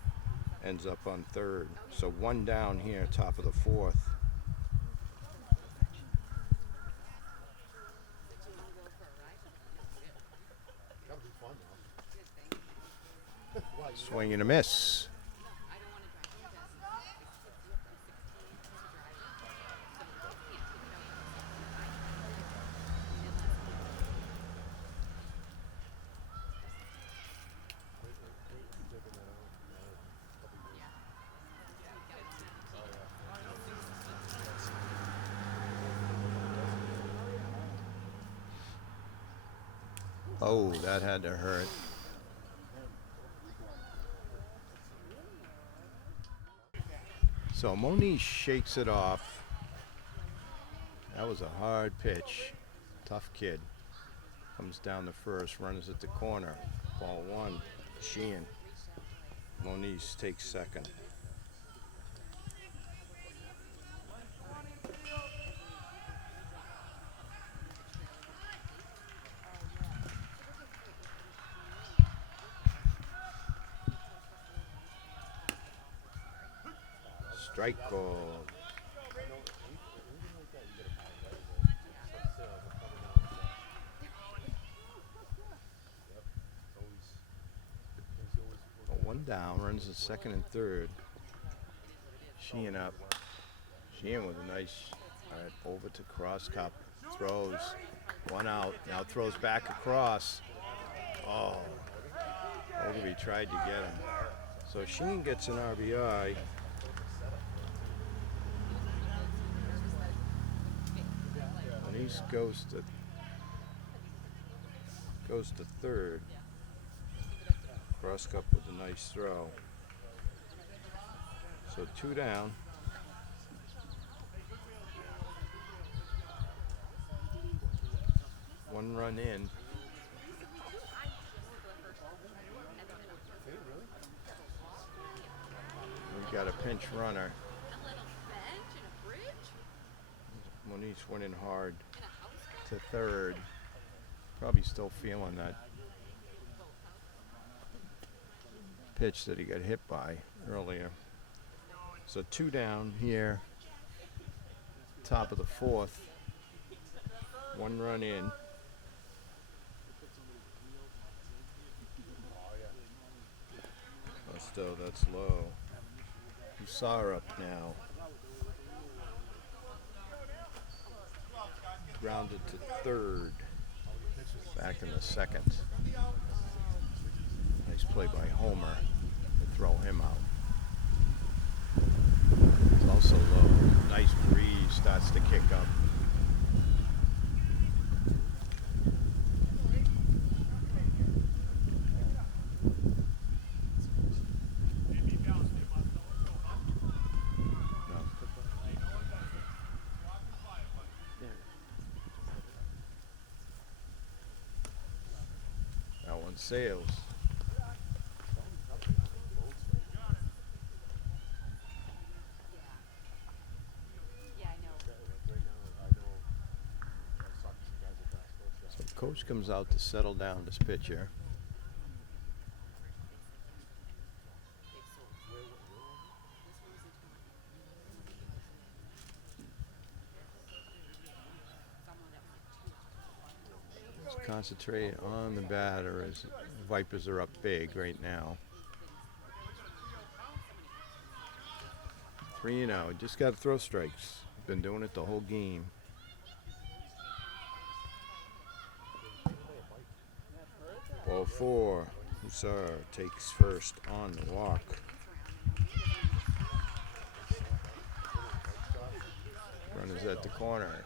ends up on third. So one down here, top of the fourth. Swing and a miss. Oh, that had to hurt. So Moniz shakes it off. That was a hard pitch. Tough kid. Comes down the first, runs at the corner. Ball one, Sheehan. Moniz takes second. Strike call. One down, runs at second and third. Sheehan up. Sheehan with a nice, over to cross cup. Throws. One out. Now throws back across. Oh. Ogilvy tried to get him. So Sheehan gets an RBI. Moniz goes to third. Cross cup with a nice throw. So two down. One run in. We've got a pinch runner. Moniz went in hard to third. Probably still feeling that pitch that he got hit by earlier. So two down here. Top of the fourth. One run in. Still, that's low. Hussar up now. Grounded to third. Back in the second. Nice play by Homer to throw him out. It's also low. Nice breeze starts to kick up. Sales. So coach comes out to settle down this pitcher. Concentrate on the batter as Vipers are up big right now. 3-0. Just got to throw strikes. Been doing it the whole game. Ball four. Hussar takes first on the walk. Runners at the corner.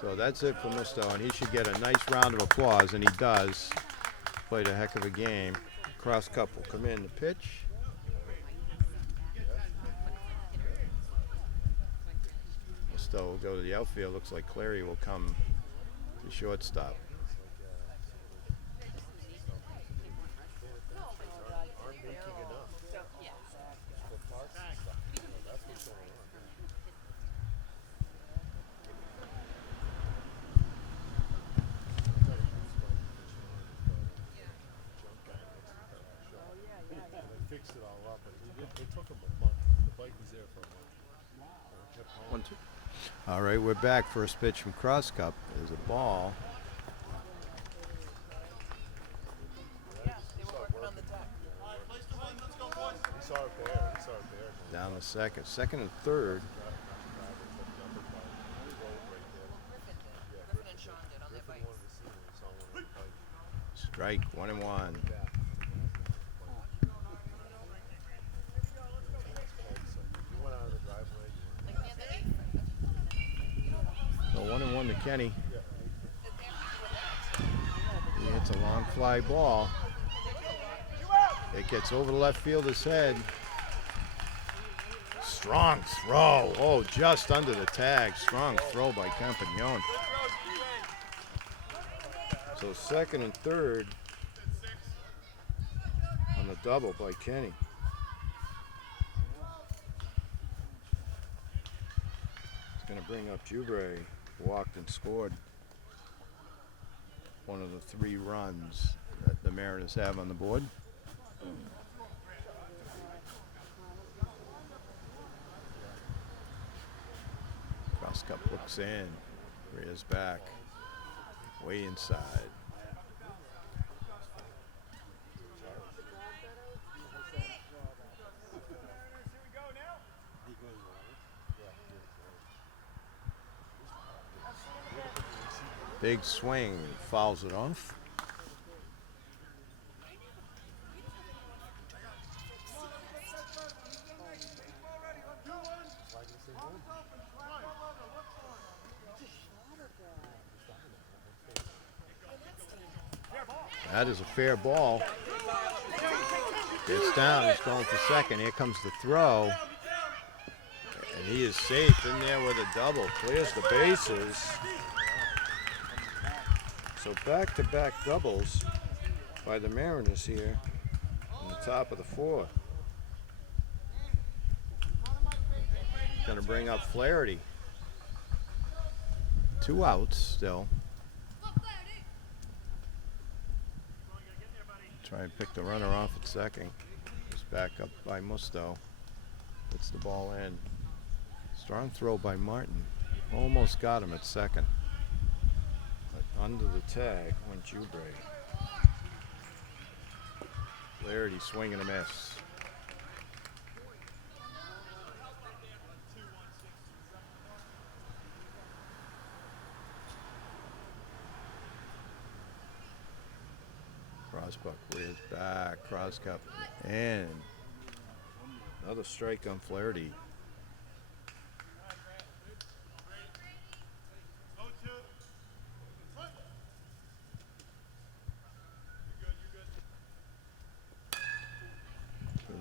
So that's it for Musto, and he should get a nice round of applause, and he does. Played a heck of a game. Cross cup will come in to pitch. Musto will go to the outfield. Looks like Clary will come to shortstop. Fixed it all up. It took him a month. The bike was there for a month. 1-2. All right, we're back. First pitch from Cross Cup. There's a ball. He saw a bear. Down the second. Second and third. Griffin and Sean did on their bikes. Strike, 1-1. 1-1 to Kenny. He hits a long fly ball. It gets over the left fielder's head. Strong throw. Oh, just under the tag. Strong throw by Campagnon. So second and third on the double by Kenny. It's going to bring up Jubre. Walked and scored one of the 3 runs that the Mariners have on the board. Cross cup looks in, rears back, way inside. Big swing, fouls it off. That is a fair ball. It's down, he's going for second. Here comes the throw. And he is safe in there with a double. Clears the bases. So back-to-back doubles by the Mariners here on the top of the 4. Going to bring up Flaherty. 2 outs still. Try and pick the runner off at second. Just back up by Musto. Puts the ball in. Strong throw by Martin. Almost got him at second. But under the tag went Jubre. Flaherty swing and a miss. Crossbuck rears back, cross cup, and another strike on Flaherty.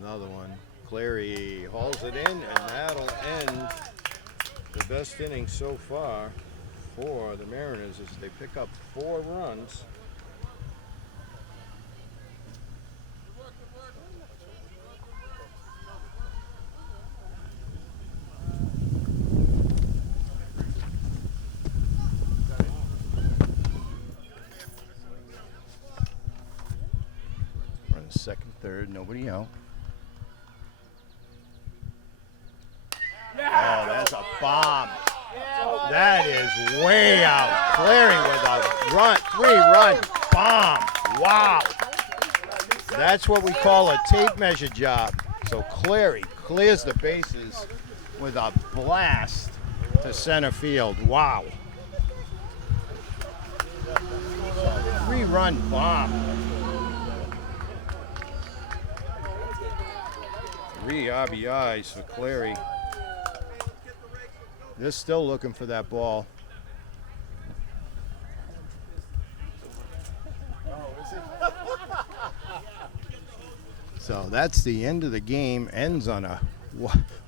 Another one. Clary hauls it in, and that'll end the best inning so far for the Mariners as they pick up 4 runs. Run second, third, nobody out. Oh, that's a bomb. That is way out. Clary with a run, 3-run bomb. Wow. That's what we call a tape measure job. So Clary clears the bases with a blast to center field. Wow. 3-run bomb. 3 RBIs for Clary. They're still looking for that ball. So that's the end of the game. Ends on a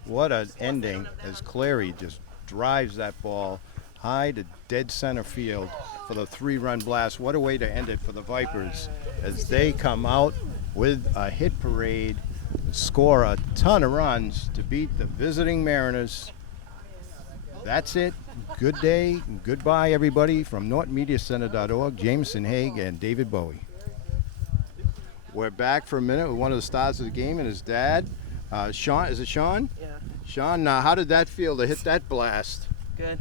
what an ending as Clary just drives that ball high to dead center field for the 3-run blast. What a way to end it for the Vipers as they come out with a hit parade, score a ton of runs to beat the visiting Mariners. That's it. Good day. Goodbye, everybody. From NortonMediaCenter.org, Jameson Haig and David Bowie. We're back for a minute with one of the stars of the game and his dad. Sean, is it Sean? Yeah. Sean, how did that feel to hit that blast? Good.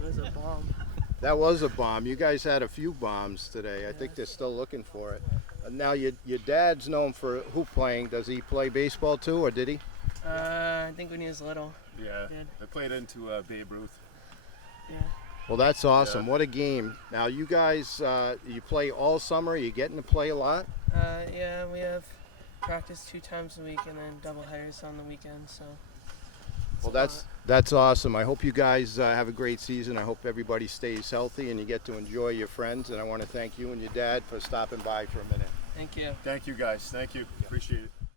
It was a bomb. That was a bomb. You guys had a few bombs today. I think they're still looking for it. Now, your dad's known for hoop playing. Does he play baseball too, or did he? I think when he was little. Yeah, Did. I played into Babe Ruth. Yeah. Well, that's awesome. Yeah. What a game. Now, you guys, you play all summer. You getting to play a lot? Yeah, we have practice 2 times a week and then double headers on the weekend, so Well, that's awesome. I hope you guys have a great season. I hope everybody stays healthy and you get to enjoy your friends. And I want to thank you and your dad for stopping by for a minute. Thank you. Thank you, guys. Thank you. Appreciate it.